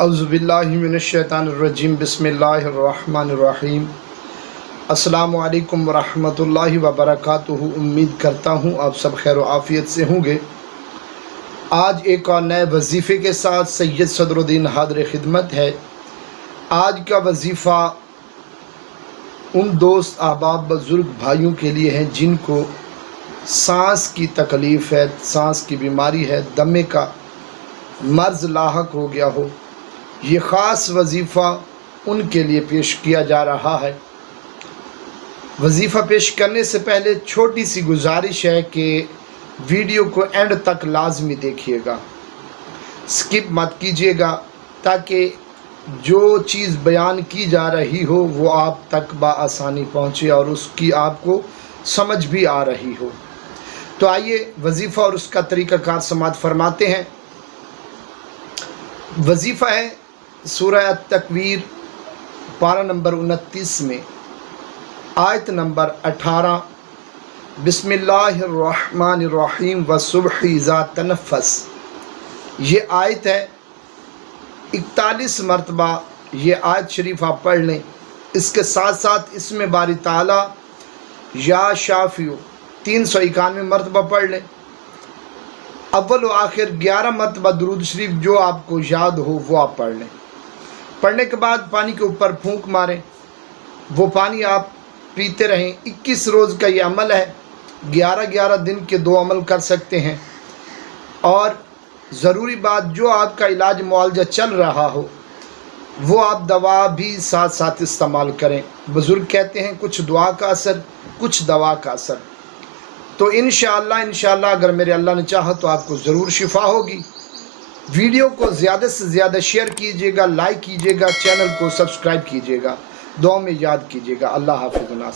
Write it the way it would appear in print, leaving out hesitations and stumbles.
اعوذ باللہ من الشیطان الرجیم بسم اللہ الرحمن الرحیم۔ السلام علیکم ورحمۃ اللہ وبرکاتہ۔ امید کرتا ہوں آپ سب خیر و عافیت سے ہوں گے۔ آج ایک اور نئے وظیفے کے ساتھ سید صدر الدین حاضر خدمت ہے۔ آج کا وظیفہ ان دوست احباب بزرگ بھائیوں کے لیے ہے جن کو سانس کی تکلیف ہے، سانس کی بیماری ہے، دمے کا مرض لاحق ہو گیا ہو۔ یہ خاص وظیفہ ان کے لیے پیش کیا جا رہا ہے۔ وظیفہ پیش کرنے سے پہلے چھوٹی سی گزارش ہے کہ ویڈیو کو اینڈ تک لازمی دیکھیے گا، سکپ مت کیجیے گا، تاکہ جو چیز بیان کی جا رہی ہو وہ آپ تک بآسانی پہنچے اور اس کی آپ کو سمجھ بھی آ رہی ہو۔ تو آئیے وظیفہ اور اس کا طریقہ کار سماعت فرماتے ہیں۔ وظیفہ ہے سورہ التکویر پارہ نمبر 29 میں آیت نمبر 18، بسم اللہ الرحمن الرحیم والصبح اذا تنفس۔ یہ آیت ہے 41 مرتبہ یہ آیت شریف آپ پڑھ لیں۔ اس کے ساتھ ساتھ اس میں باری تعالیٰ یا شافیو 391 مرتبہ پڑھ لیں۔ اول و آخر 11 مرتبہ درود شریف جو آپ کو یاد ہو وہ آپ پڑھ لیں۔ پڑھنے کے بعد پانی کے اوپر پھونک ماریں، وہ پانی آپ پیتے رہیں۔ 21 روز کا یہ عمل ہے، 11 دن کے 2 عمل کر سکتے ہیں۔ اور ضروری بات، جو آپ کا علاج معالجہ چل رہا ہو وہ آپ دوا بھی ساتھ ساتھ استعمال کریں۔ بزرگ کہتے ہیں کچھ دعا کا اثر، کچھ دوا کا اثر۔ تو انشاءاللہ اگر میرے اللہ نے چاہا تو آپ کو ضرور شفا ہوگی۔ ویڈیو کو زیادہ سے زیادہ شیئر کیجیے گا، لائک کیجیے گا، چینل کو سبسکرائب کیجیے گا، دعا میں یاد کیجیے گا۔ اللہ حافظ۔